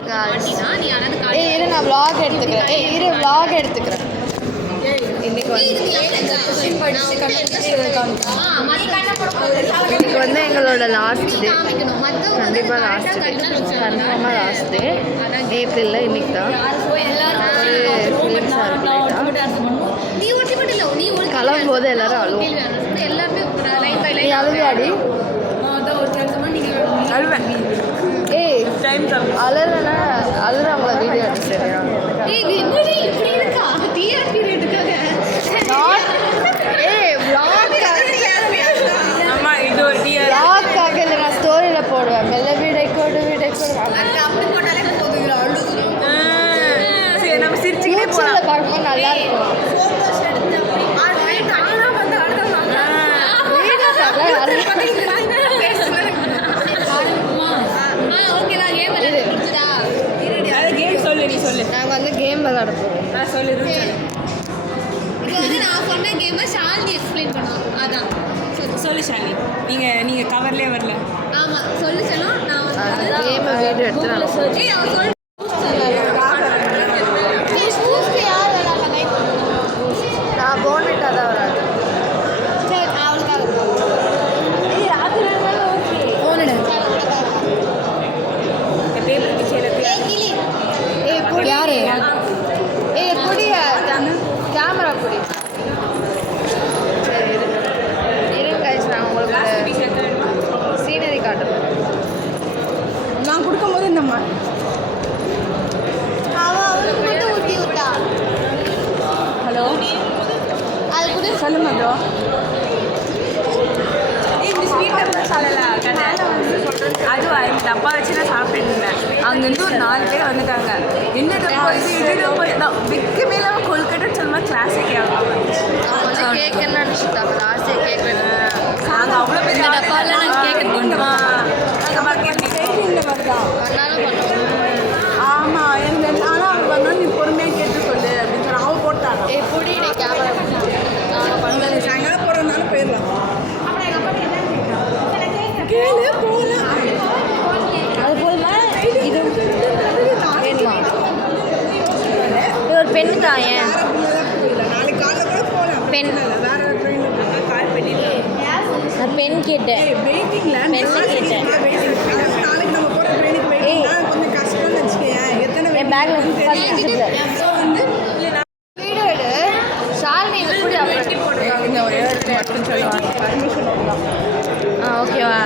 இரு நான் vlog எடுத்துக்கிறேன். vlog எடுத்துக்கிறேன். இன்னைக்கு வந்து எங்களோட லாஸ்ட் டே, கண்டிப்பாக லாஸ்ட் டே, கன்ஃபார்மாக லாஸ்ட் டே. ஏப்ரலில் இன்னைக்கு தான் கிளம்பும் போது எல்லாரும் அழுவோம். நீ அழுவியாடி? அழுவேன். ஏய் அழுறனா அழுறவங்கள வீடியோ எடுத்துட்டேன். நான் ஸ்டோரியில் போடுவேன். மெல்ல வீடை கொடு வீடை கொடு பார்க்கும்போது நல்லா இருக்கும். நாங்கள் வந்து கேம் விளையாட போகிறோம். நான் சொல்லிடுறேன். இது வந்து நான் சொன்ன கேமை ஷாலினி எக்ஸ்பிளைன் பண்ணுவோம். அதான் சொல்லு ஷாலினி. நீங்கள் கவர்லேயே வரல. ஆமாம் சொல்லு சொல்லும். நான் கேமை வீடியோ எடுத்து நான் சொல்லி நான் போனட்டாக தான் வராது. சரி அவளுக்காக யாரு குடிய கேமரா குடி. சரி இருங்க நான் உங்களுக்கு சீனரி காட்டுறேன். நான் கொடுக்கும்போது இந்தம்மா ஊற்றி விட்டா. ஹலோ அது கூட சொல்லுங்க ப்ரோ. இந்த ஸ்வீட் சொல்லலை அதுவா இந்த டப்பா வச்சு நான் சாப்பிட்டுட்டு இருந்தேன். அங்கேருந்து ஒரு 4 பேர் வந்துட்டாங்க. என்ன டப்பா இது இது டப்பா தான் விற்க மேலே கொல்கட்டைன்னு சொல்லுமா கிளாஸிக் கேக் என்ன நினச்சிட்டாங்க. ஆசை கேக் நாங்கள் அவ்வளோ பெரிய டப்பாவில் நாங்கள் கேக் கொண்டு இந்த மாதிரி தான் அதனால பண்ணுவோம். ஆமாம் எனக்கு ஆனால் அவங்க வந்தாலும் நீ பொறுமையாக கேட்டு சொல்லு அப்படின்னு சொல்லி அவள் போட்டாங்க. எப்படி நீ கேமரா பண்ணுறது சாயங்காலம் போகிறதுனால போயிடலாம். அப்புறம் எங்கள் அப்பா என்ன கேளு போகலாம். அது போல் இது ஒரு பெண்ணு தான். ஏன் நாளைக்கு காலையில் கூட போகலாம். பெண் நான் பெண் கேட்டேன். கேட்டேன் கொஞ்சம் கஷ்டம்னு வச்சுக்கேன். என் பேக்கில் வீடியோ எடு ஷாலினி எப்படி போட்டுருக்காங்க. இந்த ஒரே மட்டும் சொல்லுவாங்க. ஓகேவா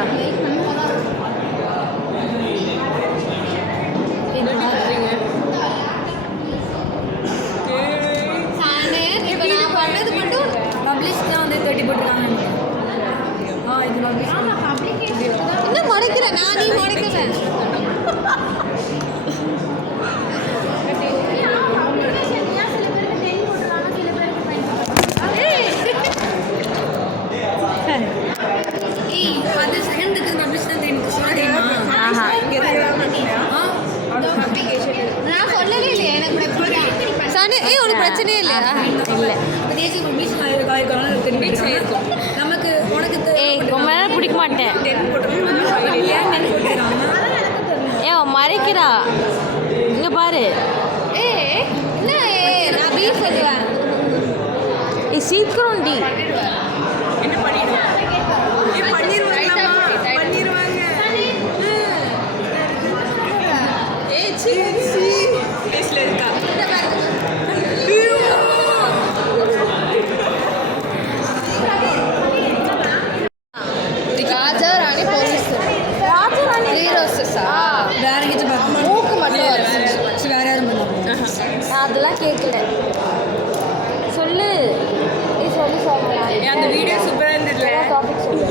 என்ன மறைக்கிறேன் நான் நீ மறைக்கிறேன். நான் சொல்லவே இல்லையா எனக்கு உனக்கு பிரச்சனையே இல்லையா? இல்லை நமக்கு உனக்கு ரொம்ப நேரம் பிடிக்க மாட்டேன். ஏன் மறைக்கிறா இங்கே பாரு. என்ன நான் பீஃப் சொல்லுவேன். சீக்கிரம் டி என்ன பண்ணிடுவேன். அதெல்லாம் கேட்கல சொல்லு. சொல்லி சொல்லலாம். அந்த வீடியோ சூப்பராக இருந்தது. டாபிக் சொல்லு.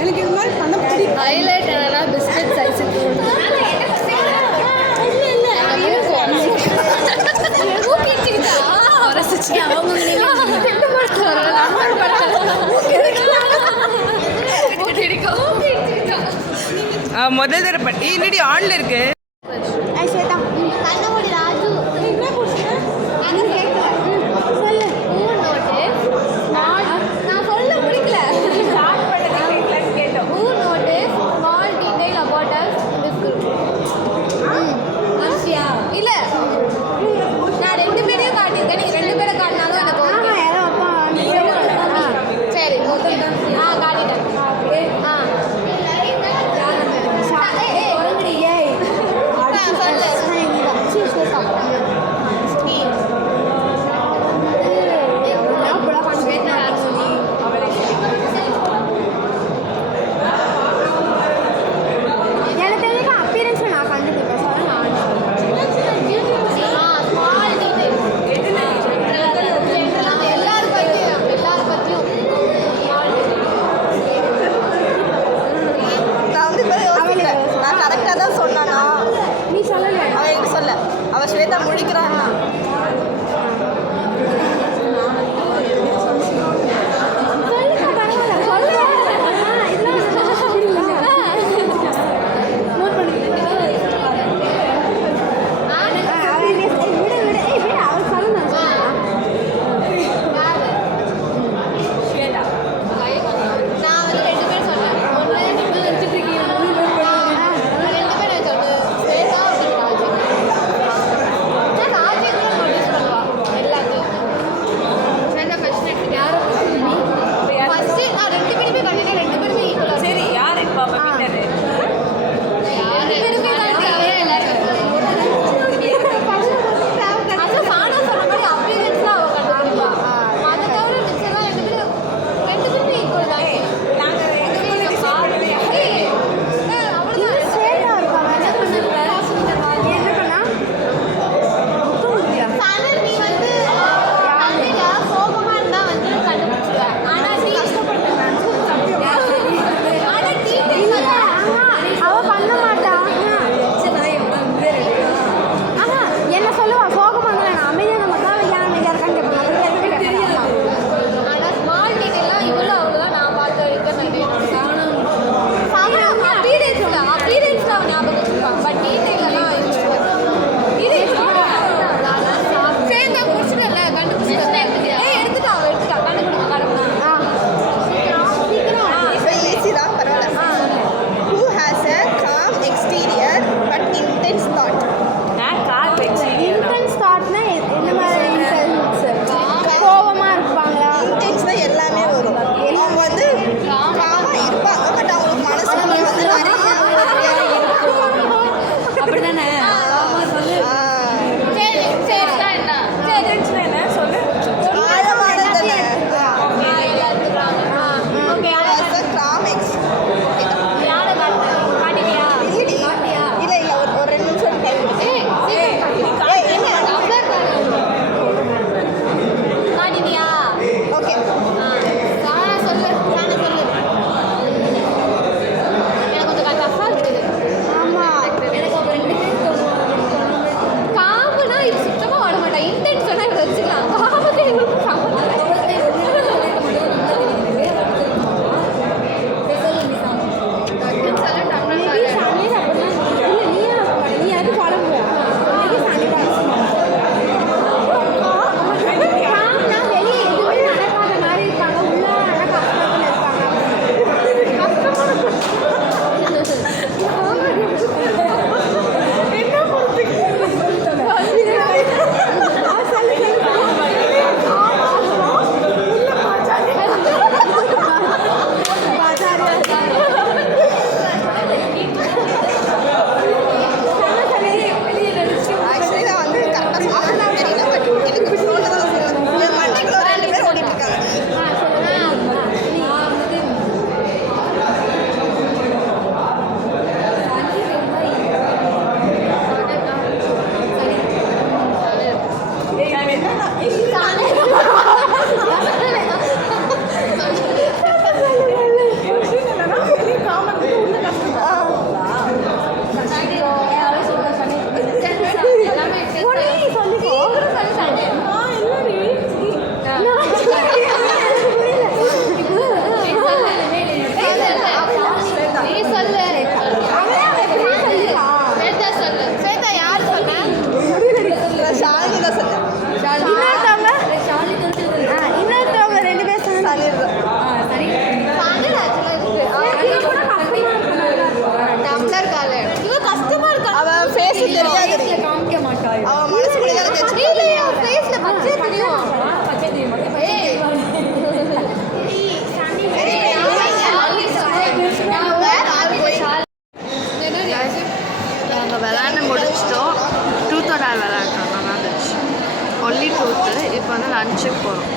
எனக்கு இது மாதிரி பண்ண பிடிக்கும். ஹைலைட் என்னன்னா பிஸ்கட் சைஸ் முதல் தடவை என்னடி ஆன்ல இருக்கு. சொல்ல அவள் ஸ்வேதா முழிக்கிறான். சரி யார் இப்போ அப்போ வின்னரு? லஞ்சுக்கு போகிறோம்.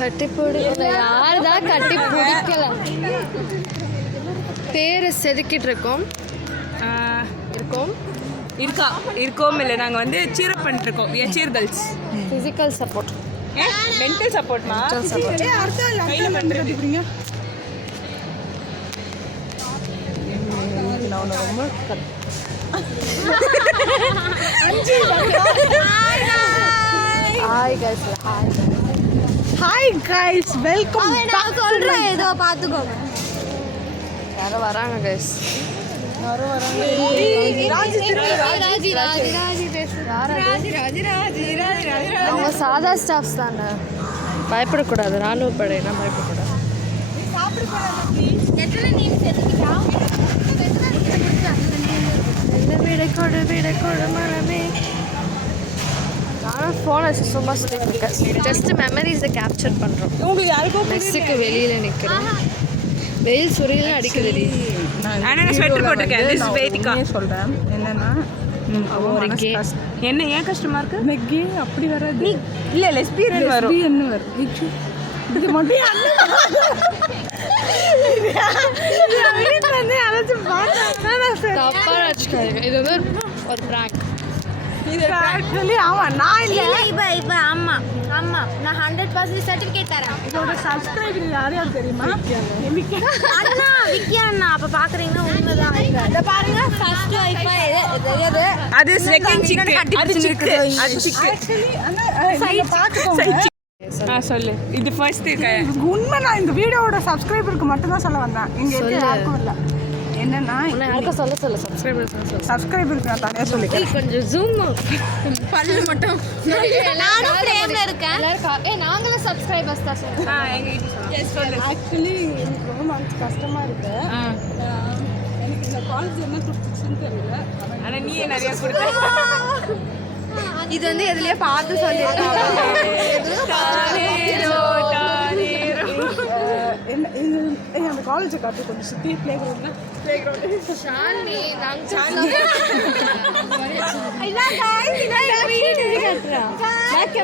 கட்டி பிடிக்கல, யாருதான் கட்டி பிடிக்கல. பேரை செதுக்கிட்டு இருக்கோம். இருக்கோம் இல்லை நாங்கள் வந்து சீரப் பண்ணிட்டுருக்கோம் cheer girls. Physical support, mental சப்போர்ட்மா. கையில் பண்ணுறீங்க ரொம்ப ஹாய் கைஸ், வெல்கம். நான் சொல்றேன், ஏதோ பாத்துக்கோங்க. யாரோ வராங்க கைஸ். அவங்க சாதா ஸ்டாஃப்ஸ் தானே, பயப்படக்கூடாது. ராணுவ படையினா பயப்படக்கூடாது. நானும் ஃபோன் வச்சு சும்மா சொல்லியிருக்கேன். ஜஸ்ட் மெமரிஸை கேப்சர் பண்ணுறோம். உங்களுக்கு யாருக்கும் மெக்ஸிக்கு வெளியில் நிற்கிறேன். வெயில் சுரியலும் அடிக்குதுடி. ஆனால் ஸ்வெட்டர் போட்டிருக்கேன். திஸ் வேதிகா சொல்றேன் என்னன்னா, என்ன ஏன் கஷ்டமா இருக்கு? நெக்கி அப்படி வராது. இல்ல லெஸ்பியன் வரும். என்ன வரும்? இது மட்டும் வந்து அழைச்சு தப்பா வச்சுக்காதீங்க. இது வந்து ஒரு ப்ராங்க். ஆக்சுவலி ஆமா, நான் இல்லை. இப்போ ஆமா நான் 100% சர்டிஃபிகேட் தரேன். இதோட சப்ஸ்கிரைபர் யார் யார் தெரியுமா? அண்ணா விக்கியா அண்ணா. அப்போ பார்க்குறீங்கன்னா உண்மைதான். இதை பாருங்க, ஃபர்ஸ்ட் வைஃபை தெரியாது. அது செகண்ட் சிக்கு. அது சிக்கு. அது சிக்கு. சொல்லு. இது ஃபர்ஸ்ட் உண்மை. நான் இந்த வீடியோவோட சப்ஸ்கிரைபருக்கு மட்டும் தான் சொல்ல வந்தேன். இங்க யாருக்கும் இல்லை. என்னன்னா யாருக்கும் சொல்ல சப்ஸ்கிரைபருக்கு நான் தனியாக சொல்லிக்கிறேன். கொஞ்சம் ஜூம் பண்ணு மட்டும். நானும் ஃப்ரேம்ல இருக்கேன். நாங்களும் சப்ஸ்கிரைபர்ஸ் தான். சொல்லு. ஆக்சுவலி எனக்கு ரொம்ப மனசு கஷ்டமா இருக்கு. எனக்கு இந்த காலேஜ் என்ன கொடுத்துச்சுன்னு தெரியல. ஆனால் நீ நிறைய கொடுத்த. இது வந்து எதுலயே பார்த்து சொல்லிருக்காங்க. அந்த காலேஜை காட்டு கொஞ்சம் சுற்றி ப்ளே கிரவுண்ட்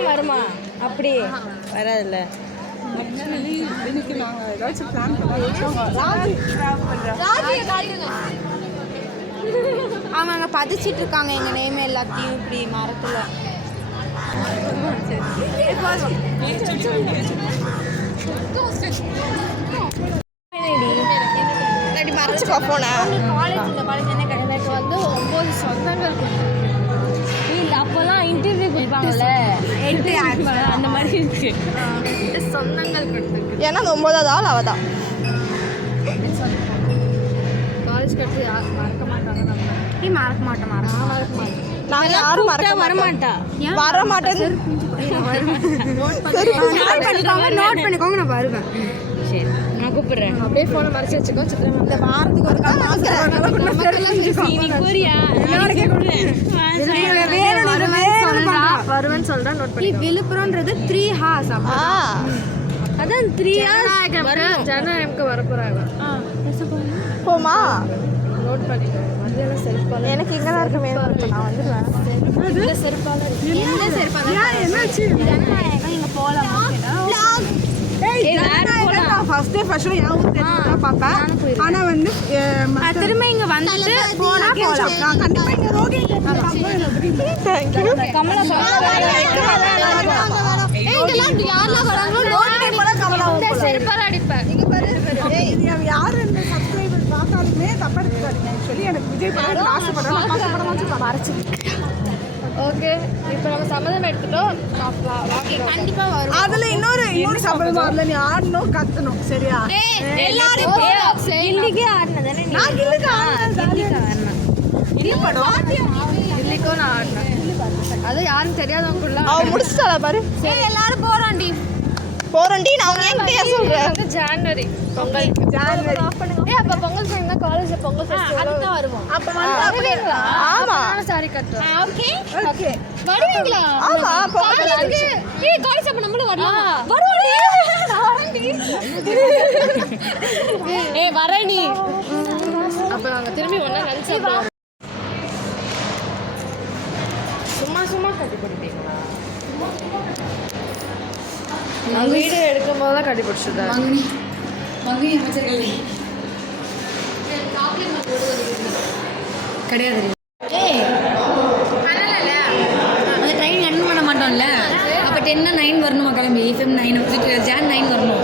வருமா? அப்படி வராதுல்ல. இன்னைக்கு நாங்கள் ஏதாச்சும் பிளான் அவங்க அங்கே பதிச்சிட்டு இருக்காங்க எங்க நேம் எல்லாத்தையும் இப்படி மரத்துல. மறைச்சுக்கோ போனா. காலேஜ் இந்த காலேஜ் என்ன கிடையாது வந்து 9 சொந்தங்கள் இல்லை. அப்போல்லாம் இன்டர்வியூ கொடுப்பாங்கல்ல, அந்த மாதிரி இருக்கு. சொந்தங்கள் கொடுத்துருக்கு. ஏன்னா அந்த 9வது ஆள் அவ தான். காலேஜ் கட்டி மறக்க மாட்டாங்க. நீ மறக்க மாட்டேன். நான் யாரும் மறக்க வரமாட்டா. வர மாட்டேன். நோட் பண்ணிக்கோங்க, நான் வருவேன். சரி, நான் கூப்பிடுறேன். அப்படியே ஃபோனை மறைச்சு வச்சுக்கோ. சித்திரம் இந்த வாரத்துக்கு ஒரு வருவேன்னு சொல்றேன். நோட் பண்ணி. விழுப்புரம்ன்றது 3 hours. அதான் 3 hours. ஜனநாயகம்க்கு வரப்போறாங்க. போமா நோட் பண்ணிக்கோ. மதியானம் செருப்பால எனக்கு இங்கே தான் இருக்குமே. நான் வந்துடுவேன். இந்த செருப்பால என்ன செருப்பால என்னாச்சு? இங்க போலாமா? ஃபர்ஸ்ட் ஃபர்ஸ்ட் பார்ப்பேன். ஆனா வந்து திரும்ப இங்க வந்துட்டு போனா போலாம். நான் கண்டிப்பா இங்க ரோகி கமலா செருப்பால அடிப்பேன். யாரு என்ன சப்ஸ்கிரைபர் பார்த்தாலுமே தப்பா எடுத்துக்காதீங்க. ஆக்சுவலி எனக்கு விஜய் படம் ஆசைப்படுறேன். ஓகே, இப்போ நம்ம சம்மதம் எடுத்துட்டோம். கண்டிப்பா வரும். அதுல இன்னொரு சம்பளம் வரல. நீ ஆடணும், கத்தணும். சரியா? எல்லாரும் இல்லிக்கே ஆடினதானே. நான் இல்லைக்கா என்ன படம்? இல்லிக்கோ நான் ஆடினேன். அது யாரும் தெரியாதவங்களுக்குள்ள அவ முடிச்சிட்டாளா பாரு. எல்லாரும் போறோம்டி. நான் என்கிட்ட சொல்றேன். ஜனவரி பொங்கல். அப்ப பொங்கல் சேர்ந்தா காலேஜ்ல பொங்கல் ஃபெஸ்டிவல் வருவோம். அப்ப வருவீங்களா? ஆமா. சாரி கட்டுறோம். Okay okay. வருவீங்களா? ஆமா. காலேஜ் காலேஜ் அப்ப நம்மளும் வரலாம். வருவோம்டி. வரேன். அப்ப நாங்க திரும்பி ஒண்ணா லஞ்ச் சாப்பிடுவோம். சும்மா கட்டி போட்டுட்டீங்களா? நான் வீடியோ எடுக்கும் போது தான் கட்டி பிடிச்சிருக்கேன். மங்கி அமைச்சர்கள் கிடையாது. வரும்ல அப்போ 10 9 வரணுமா கிளம்பி FM 9 Jan 9 வரணும்